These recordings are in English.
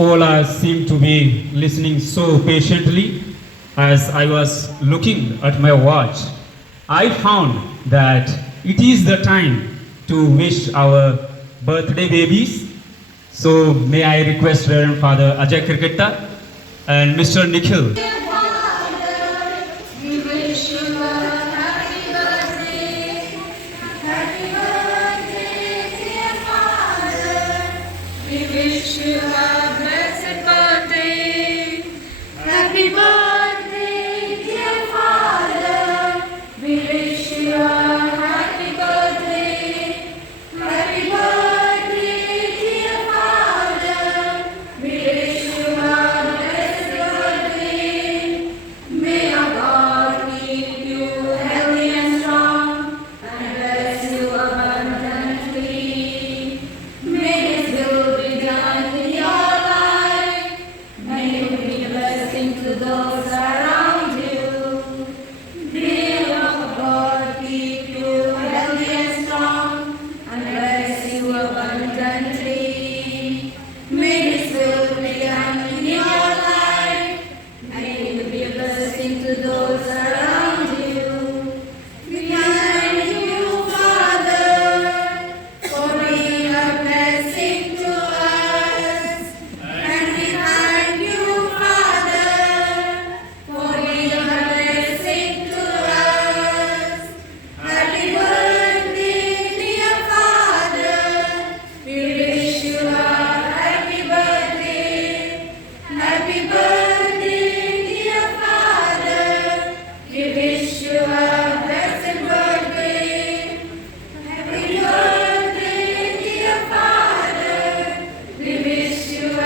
Ola seemed to be listening so patiently. As I was looking at my watch, I found that it is the time to wish our birthday babies. So may I request Reverend Father Ajay Kirketta and Mr. Nikhil. We wish you a happy birthday. Happy birthday, dear Father. We wish you a blessed birthday. Happy birthday, dear Father. We wish you a happy birthday. Happy birthday, dear Father. We wish you a blessed birthday. May our God keep you healthy and strong and bless you abundantly. May His will be done in your life. May you be a blessing to those around you. May our God keep you healthy and strong and bless you abundantly. May His will be done in your life. May you be a blessing to those around you. We thank you, Father, for being a blessing to us. And we thank you, Father, for being a blessing to us. Happy birthday, dear Father. We wish you a happy birthday. Happy birthday, dear Father. We wish you a blessed birthday. Happy birthday, dear Father. We wish you a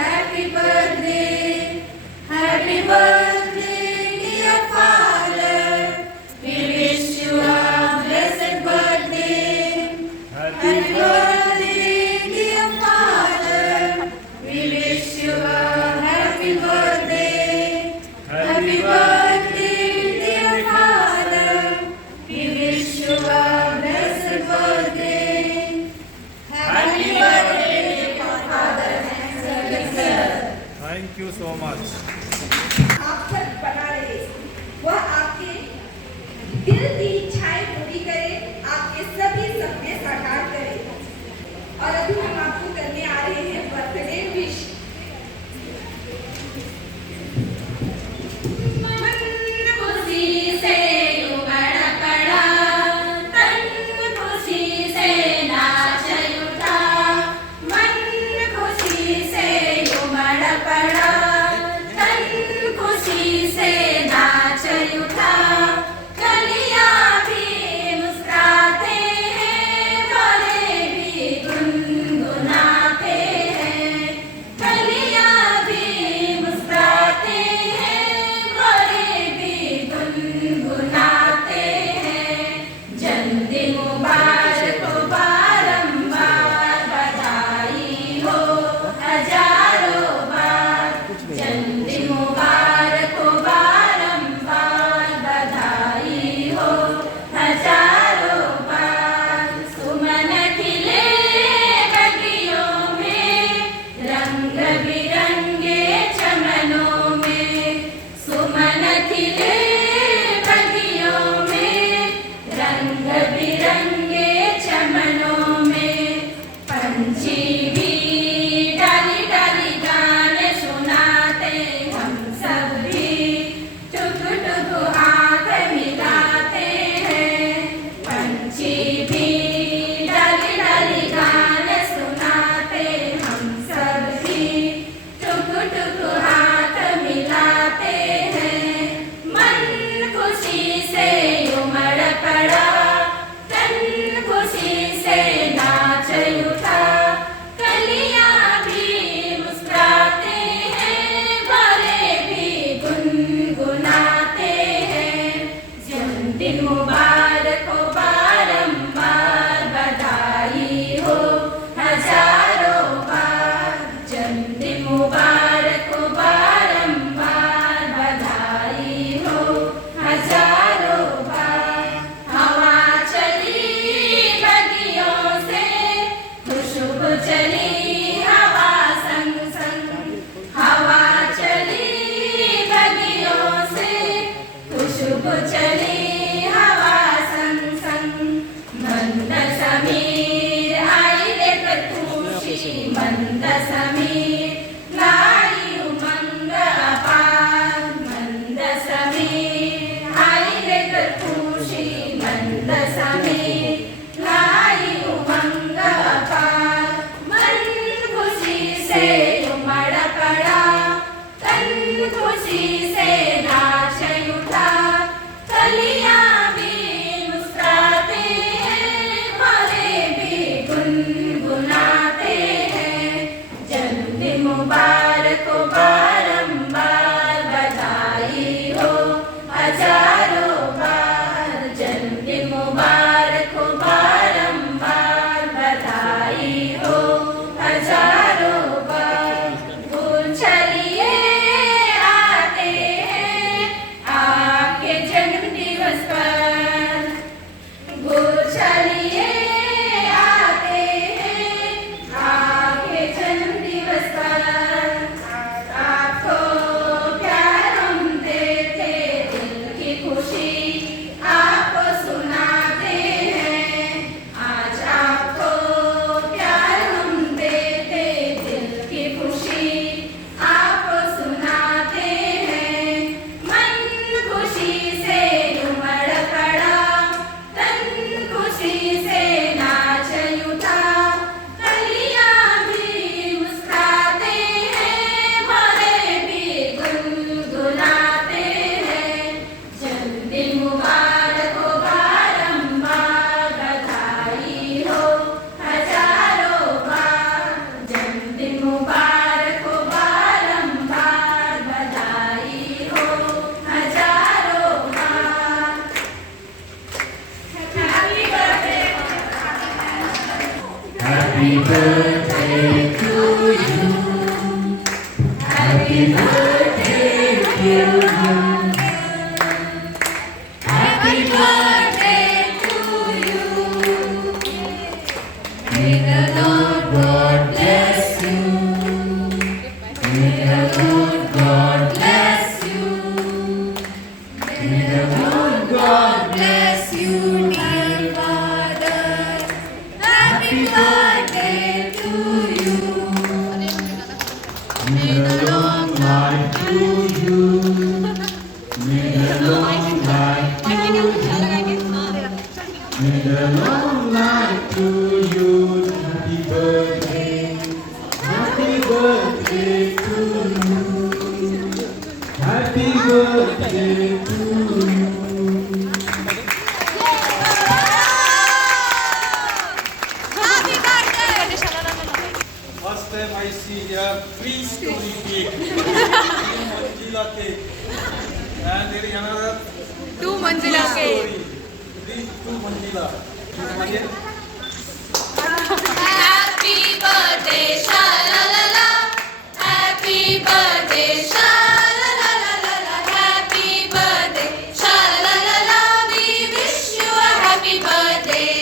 happy birthday. Happy birthday, dear Father. We wish you a blessed birthday. Happy birthday, dear Father. We wish you a happy birthday. Happy birthday, dear Father. We wish you a blessed birthday. Happy birthday, Father and Sir. Thank you so much. आप तक बना रहे, वह आपके दिल की इच्छाएं पूरी करे, आपके सभी सपने साकार करे। और अभी हम आपको करने आ रहे हैं बर्थडे विश। मन खुशी से उमड़ पड़ा, तन खुशी से नाच उठा। मन खुशी से उमड़ पड़ा, तन मंद समीर लाई उमंग अपार मंद समीर आई लेकर खुशी मंद समीर लाई उमंग अपार मन खुशी से उमड़ पड़ा तन खुशी से नाच उठा कलियां भी मुस्कुराते हैं भरे भी गुनगुनाते हैं जन्मदिन मुबारक को बारंबार बधाई हो हजारों बार जन्मदिन मुबारक को बारंबार बधाई हो हजारों बार फूल चलिए आते हैं आपके जन्मदिवस पर गुल चलिए आते हैं आपके जन्मदिवस पर आपको प्यार हम देते दिल की खुशी आपको सुनाते हैं आज आपको प्यार हम देते दिल की खुशी आपको सुनाते हैं मन खुशी से उमड़ पड़ा तन खुशी से नाच उठा कलियां भी मुस्कुराते हैं भरे भी गुनगुनाते हैं जन्मदिन मुबारक हो बारंबार बधाई हो हजारों बार जन्मदिन मुबारक हो बारंबार बधाई हो हजारों बार happy birthday Happy birthday to you. Happy birthday to you happy birthday to you may the Lord God bless you may the Lord God bless you may the Lord God bless you dear father happy birthday to you May the long life to you. May the long life to you. May the long life to you. Happy birthday. Happy birthday to you. Happy birthday to you. First time I see a three-story cake, three manzila cake, and there is another 2 मंजिला के story, two manzila. Happy birthday, sha-la-la-la. Happy birthday, sha-la-la-la-la. Happy birthday, sha-la-la-la. We wish you a happy birthday.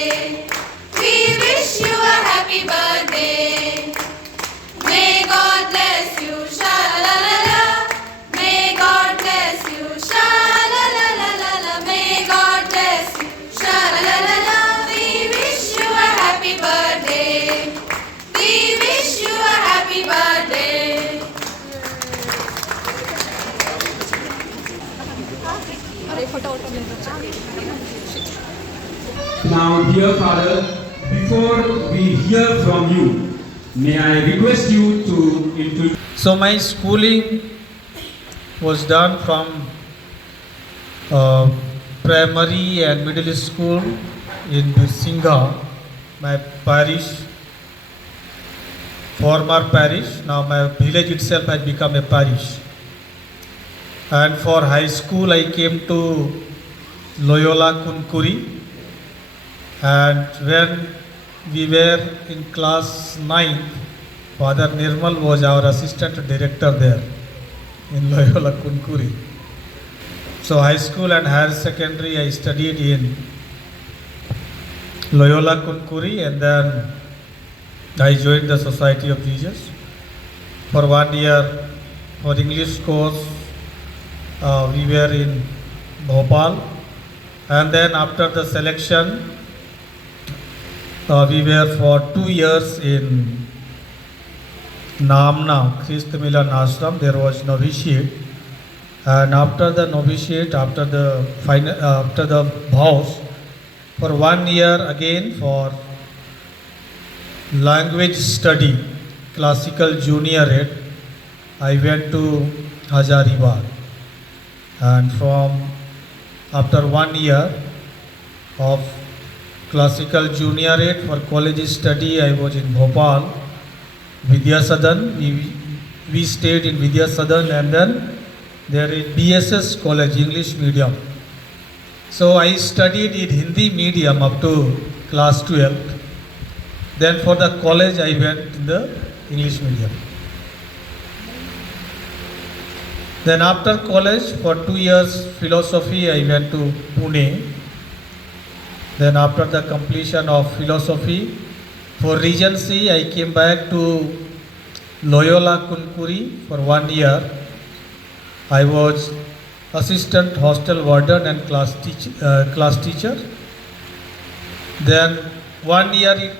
We wish you a happy birthday. May God bless you, sha-la-la-la. May God bless you, sha-la-la-la-la. May God bless you, sha-la-la-la. We wish you a happy birthday. We wish you a happy birthday. Now, dear Father, before we hear from you, may I request you to introduce. So my schooling was done from primary and middle school in Singha, my parish, former parish. Now my village itself has become a parish. And for high school I came to Loyola Kunkuri, and when we were in class 9, Father Nirmal was our assistant director there in Loyola Kunkuri. So high school and higher secondary I studied in Loyola Kunkuri, and then I joined the Society of Jesus for 1 year for English course. We were in Bhopal, and then after the selection we were for 2 years in Namna Christ Milan Ashram, there was novitiate, and after the novitiate, after the vows, for 1 year again for language study, classical juniorate, I went to Hazaribagh, and after 1 year of classical juniorate for college study, I was in Bhopal, Vidya Sadan. We stayed in Vidya Sadan, and then there is BSS College, English medium. So I studied in Hindi medium up to class 12. Then for the college I went in the English medium. Then after college for 2 years philosophy I went to Pune. Then after the completion of philosophy for Regency I came back to Loyola Kunkuri for 1 year. I was assistant hostel warden and class teacher. Then 1 year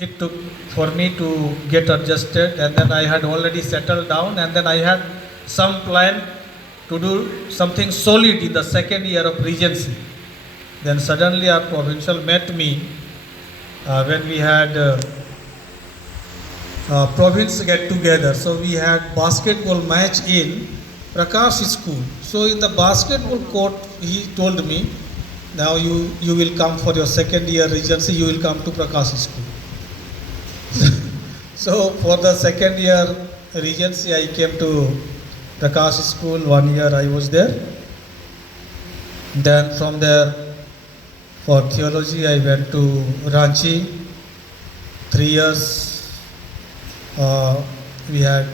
it took for me to get adjusted, and then I had already settled down, and then I had some plan to do something solid in the second year of Regency. Then suddenly our provincial met me when we had province get together. So we had basketball match in Prakash School. So in the basketball court, he told me, now you will come for your second year Regency, you will come to Prakash School. So for the second year Regency, I came to Prakash School. 1 year I was there. Then from there for theology, I went to Ranchi. 3 years we had.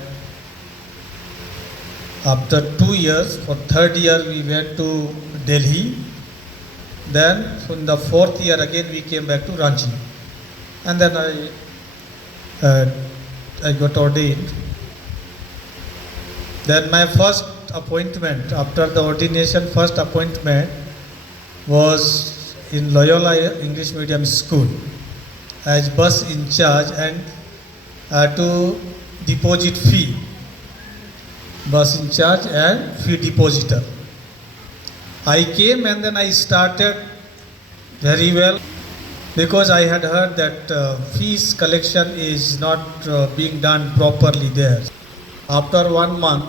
After 2 years, for third year we went to Delhi. Then from the fourth year again we came back to Ranchi. And then I got ordained. Then my first appointment after the ordination, first appointment was in Loyola English Medium School as bus in charge and to deposit fee. Bus in charge and fee depositor. I came and then I started very well because I had heard that fees collection is not being done properly there. After 1 month,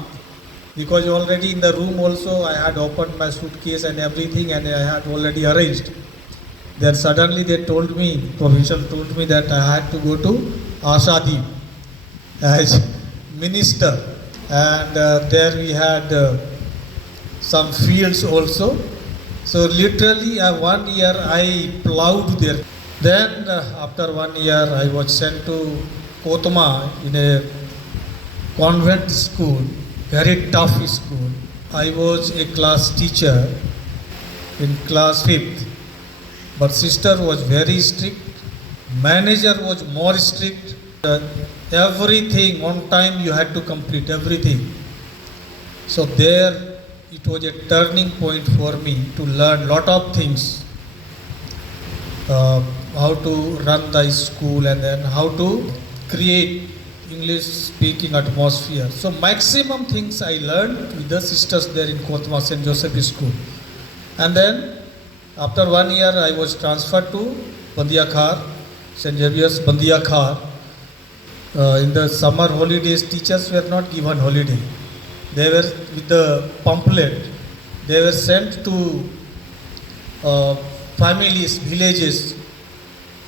because already in the room also I had opened my suitcase and everything and I had already arranged. Then suddenly they told me, provincial told me that I had to go to Ashadip as minister. And there we had some fields also. So literally 1 year I plowed there. Then after 1 year I was sent to Kotma in a convent school, very tough school. I was a class teacher in class 5th, but sister was very strict, manager was more strict. Everything on time you had to complete everything. So there it was a turning point for me to learn lot of things, how to run the school and then how to create English speaking atmosphere. So maximum things I learned with the sisters there in Kotma St. Joseph School. And then after 1 year I was transferred to Bandiakhar, St. Xavier's Bandiakhar. In the summer holidays, teachers were not given holiday. They were with the pamphlet. They were sent to families, villages,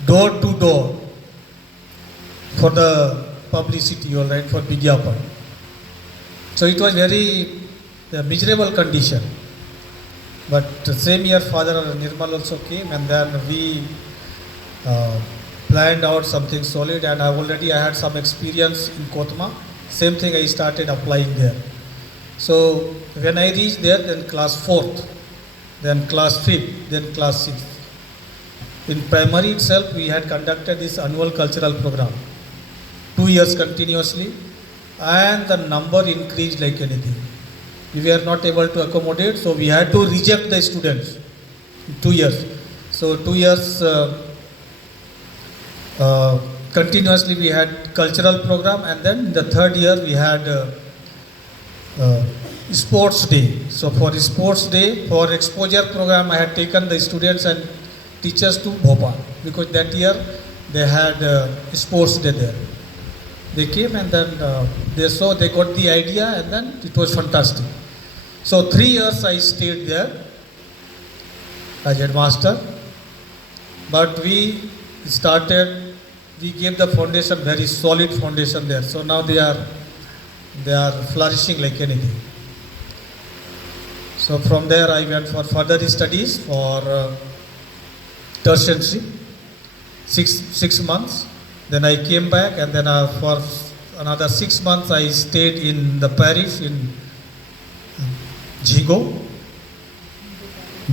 door to door for the publicity, all right, for Vigyapan. So it was very miserable condition. But the same year Father Nirmal also came, and then we planned out something solid, and I had some experience in Kotma. Same thing I started applying there. So when I reached there, then class 4th, then class 5th, then class 6th. In primary itself, we had conducted this annual cultural program, 2 years continuously, and the number increased like anything. We were not able to accommodate, so we had to reject the students in 2 years. So 2 years continuously we had cultural program, and then in the third year we had sports day. So for sports day, for exposure program, I had taken the students and teachers to Bhopal, because that year they had sports day there. They came, and then they got the idea, and then it was fantastic. So 3 years I stayed there as headmaster, but we gave the foundation, very solid foundation there. So now they are flourishing like anything. So from there I went for further studies for tertiary, 6 months. Then I came back, and then for another 6 months I stayed in the parish in Jhigo.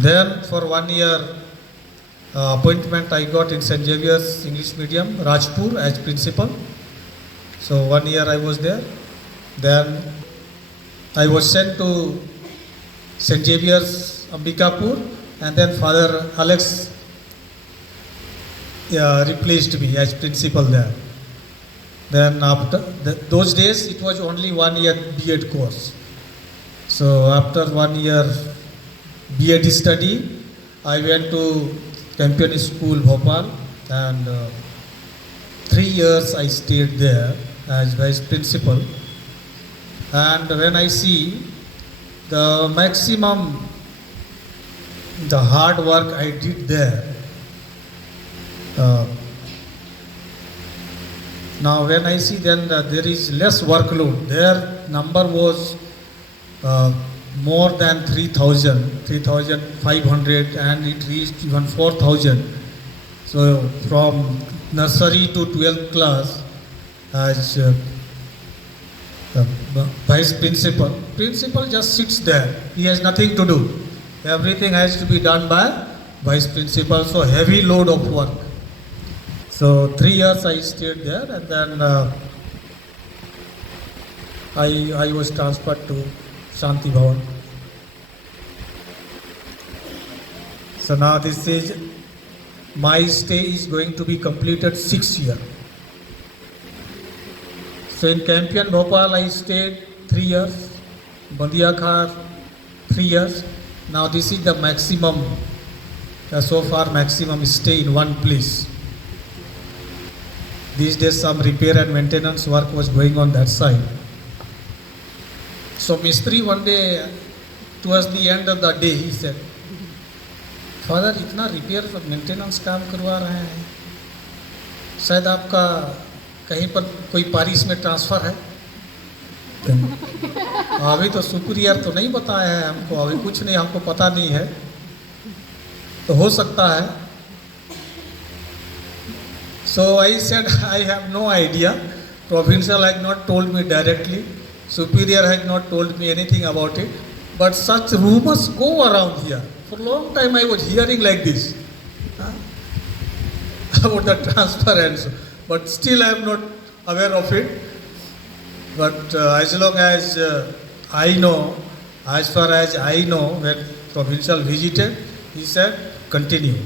Then for 1 year appointment I got in St. Xavier's English Medium, Rajpur, as principal. So 1 year I was there. Then I was sent to St. Xavier's Ambikapur, and then Father Alex replaced me as principal there. Then after those days it was only 1 year B.Ed course. So after 1 year B.Ed study, I went to Campion School, Bhopal, and 3 years I stayed there as vice principal. And when I see the maximum, the hard work I did there, now when I see then there is less workload, their number was more than 3,500, and it reached even 4,000. So from nursery to 12th class as vice principal just sits there. He has nothing to do. Everything has to be done by vice principal, so heavy load of work. So 3 years I stayed there, and then I was transferred to Shanti Bhavan. So now this is, my stay is going to be completed 6 years. So in Campion, Bhopal I stayed 3 years, Bandiakhar 3 years. Now this is the maximum, so far maximum stay in one place. These days some repair and maintenance work was going on that side. So Mistri one day, towards the end of the day, he said, "Father, इतना repair और maintenance काम करवा रहे हैं, शायद आपका कहीं पर कोई पारिश में ट्रांसफ़र है?" अभी तो सुपीरियर तो नहीं बताया है हमको, अभी कुछ नहीं, हमको पता नहीं है, तो हो सकता है. So I said, I have no idea. Provincial had not told me directly. Superior had not told me anything about it. But such rumors go around here. For a long time I was hearing like this about the transfer and so. But still I am not aware of it. But as long as I know, as far as I know, when Provincial visited, he said, continue.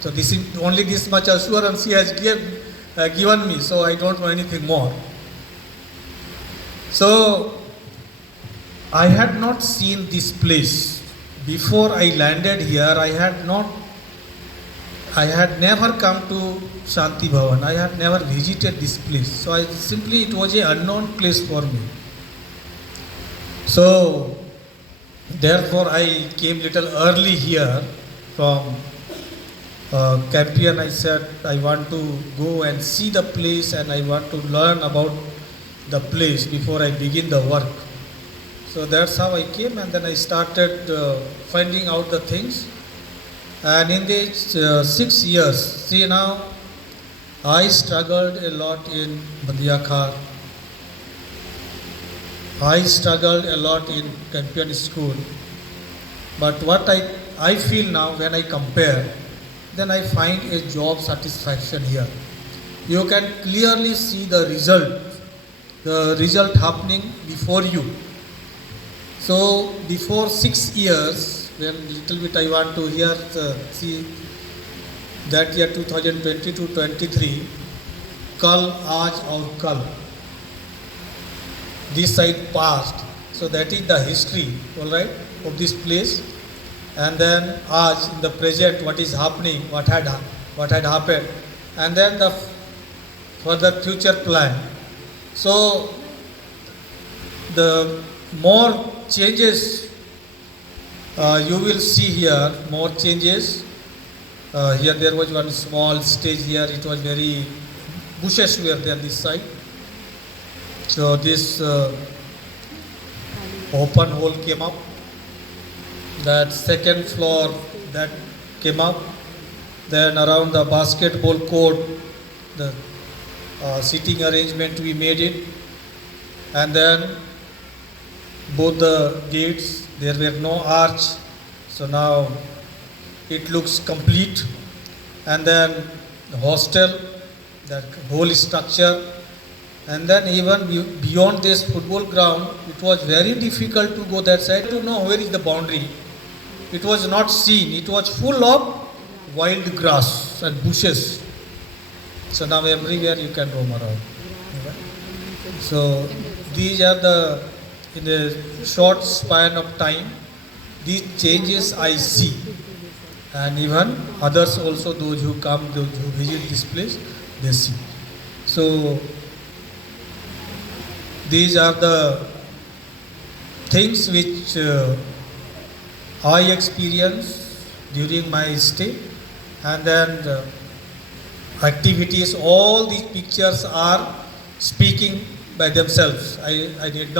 So this is only this much assurance he has given me, so I don't know anything more. So I had not seen this place. Before I landed here, I had never come to Shanti Bhavan. I had never visited this place. So it was an unknown place for me. So therefore I came little early here from Campion. I said I want to go and see the place, and I want to learn about the place before I begin the work. So that's how I came, and then I started finding out the things. And in these 6 years, see now, I struggled a lot in Bandiakhar. I struggled a lot in Campion school. But what I feel now when I compare, then I find a job satisfaction here. You can clearly see the result happening before you. So before 6 years, when little bit I want to here see that year 2020 to 23, Kal, Aaj और Kal. This side past. So that is the history, all right, of this place. And then Aaj, in the present, what is happening, what had happened, and then the further future plan. So the more changes you will see here, more changes. Here there was one small stage here, it was very bushes were there this side. So this open hole came up. That second floor that came up. Then around the basketball court, the seating arrangement we made it. And then both the gates, there were no arch. So now it looks complete. And then the hostel, that whole structure. And then even beyond this football ground, it was very difficult to go that side to know where is the boundary. It was not seen. It was full of wild grass and bushes. So now everywhere you can roam around. So these are in a short span of time, these changes I see. And even others also, those who come, those who visit this place, they see. So these are the things which I experienced during my stay. And then activities, all these pictures are speaking by themselves. I need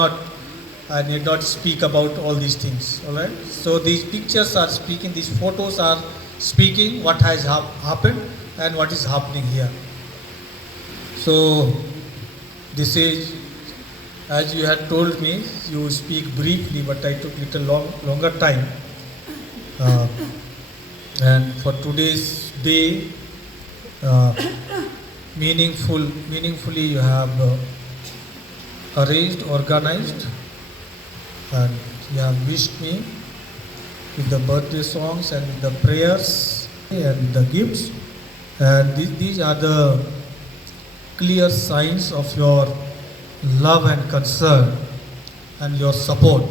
not speak about all these things. All right. So these pictures are speaking. These photos are speaking what has happened and what is happening here. So this is, as you had told me, you speak briefly, but I took little longer time. And for today's day, meaningfully you have arranged, organized, and you have wished me with the birthday songs and the prayers and the gifts. And these are the clear signs of your love and concern and your support.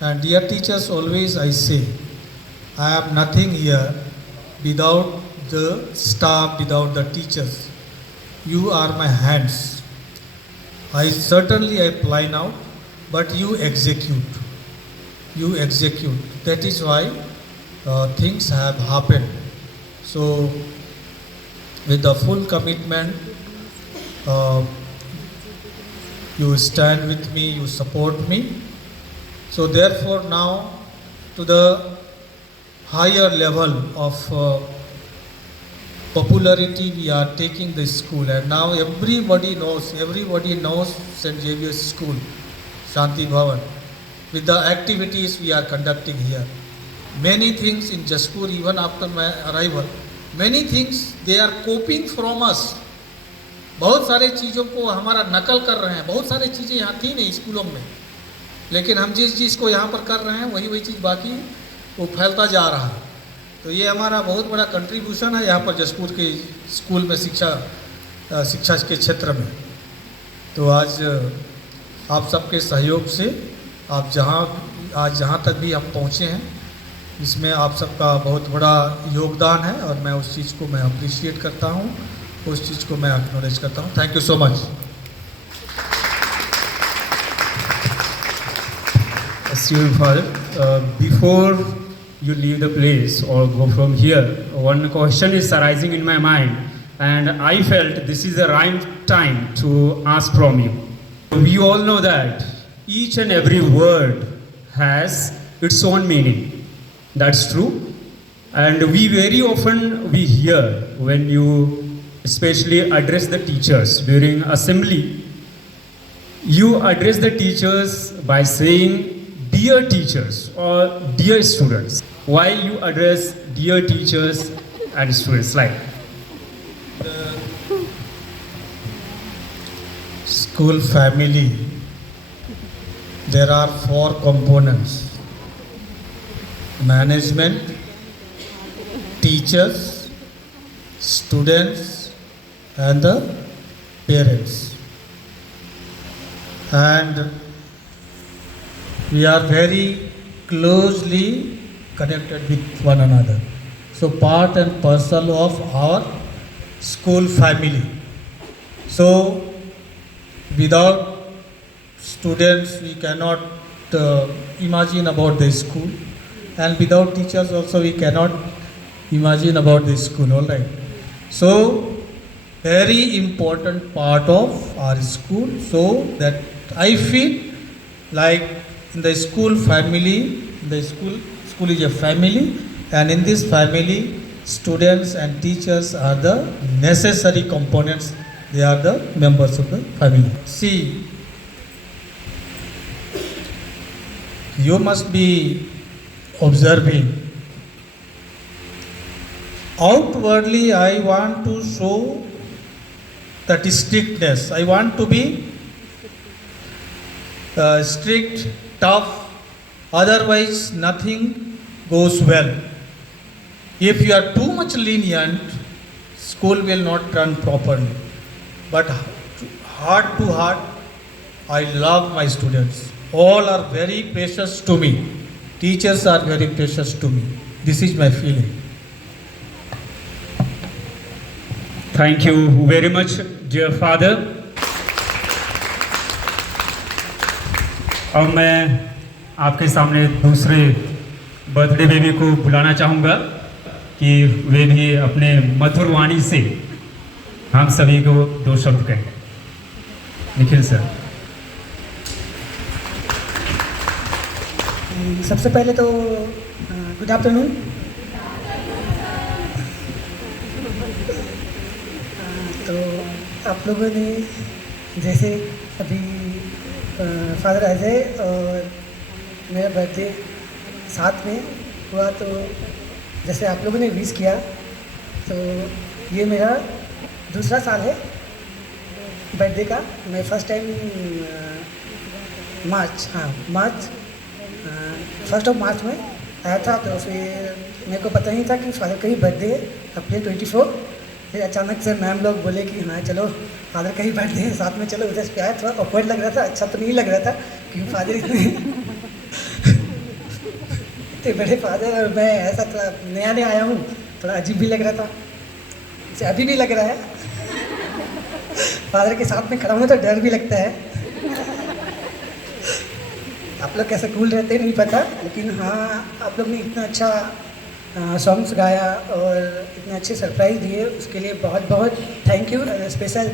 And dear teachers, always I say, I am nothing here without the staff, without the teachers. You are my hands. I plan out, but you execute. You execute. That is why things have happened. So with the full commitment, you stand with me, you support me. So therefore now to the higher level of popularity we are taking this school, and now everybody knows St. Xavier's School, Shanti Bhavan, with the activities we are conducting here. Many things in Jaspur, even after my arrival, many things they are copying from us. बहुत सारे चीज़ों को हमारा नकल कर रहे हैं. बहुत सारी चीज़ें यहाँ थी नहीं स्कूलों में, लेकिन हम जिस चीज़ को यहाँ पर कर रहे हैं वही चीज़ बाकी वो फैलता जा रहा है. तो ये हमारा बहुत बड़ा कंट्रीब्यूशन है यहाँ पर जसपुर के स्कूल में शिक्षा के क्षेत्र में. तो आज आप सबके सहयोग से आप जहाँ तक भी हम पहुँचे हैं, इसमें आप सबका बहुत बड़ा योगदान है और मैं उस चीज़ को मैं अप्रिशिएट करता हूँ, उस चीज़ को मैं एक्नॉलेज करता हूँ. Thank you so much. Student Father, before you leave the place or go from here, one question is arising in my mind, and I felt this is the right time to ask from you. We all know that each and every word has its own meaning. That's true. And we very often we hear when you especially address the teachers during assembly, you address the teachers by saying dear teachers or dear students. Why you address dear teachers and students like? The school family, there are 4 components: management, teachers, students, and the parents. And we are very closely connected with one another. So part and parcel of our school family. So without students we cannot imagine about the school, and without teachers also we cannot imagine about the school. All right. So very important part of our school, so that I feel like in the school family, the school is a family, and in this family students and teachers are the necessary components. They are the members of the family. See, you must be observing. Outwardly, I want to show that strictness. I want to be strict, tough. Otherwise, nothing goes well. If you are too much lenient, school will not run properly. But heart to heart, I love my students. All are very precious to me. Teachers are very precious to me. This is my feeling. Thank you very much, dear father. अब मैं आपके सामने दूसरे birthday baby को बुलाना चाहूँगा कि वे भी अपने मधुर वाणी से हम सभी को दो शब्द कहें। निखिल सर। सबसे पहले तो गुड आफ्टरनून। तो आप लोगों ने जैसे अभी फादर अजय और मेरा बर्थडे साथ में हुआ, तो जैसे आप लोगों ने विश किया, तो ये मेरा दूसरा साल है बर्थडे का। मैं first time first of March में आया था, तो फिर मेरे को पता नहीं था कि फादर का ही बर्थडे है अप्रैल 24। फिर अचानक से मैम लोग बोले कि हाँ चलो फादर का ही बर्थडे है, साथ में चलो। उधर से आया, थोड़ा ऑकवर्ड लग रहा था, अच्छा तो नहीं लग रहा था क्योंकि फादर इतने बड़े फादर और मैं ऐसा थोड़ा नया नया आया हूँ, थोड़ा अजीब भी लग रहा था। जैसे अभी भी लग रहा है, फादर के साथ में खड़ा होना तो डर भी लगता है। आप लोग कैसे कूल रहते हैं नहीं पता, लेकिन हाँ आप लोग ने इतना अच्छा सॉन्ग्स गाया और इतने अच्छे सरप्राइज़ दिए, उसके लिए बहुत बहुत thank you. Special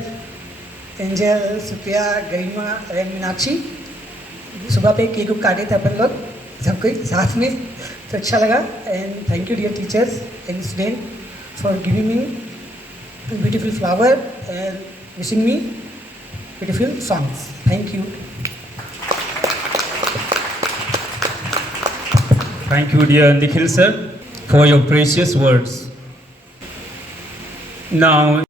angel, Supriya, Garima and Meenakshi. सुबह पे केक काटे थे अपन लोग सब कोई साथ में, तो अच्छा लगा। And thank you dear teachers and student for giving me beautiful flower and wishing me beautiful songs. Thank you. Thank you, dear Nikhil sir, for your precious words. Now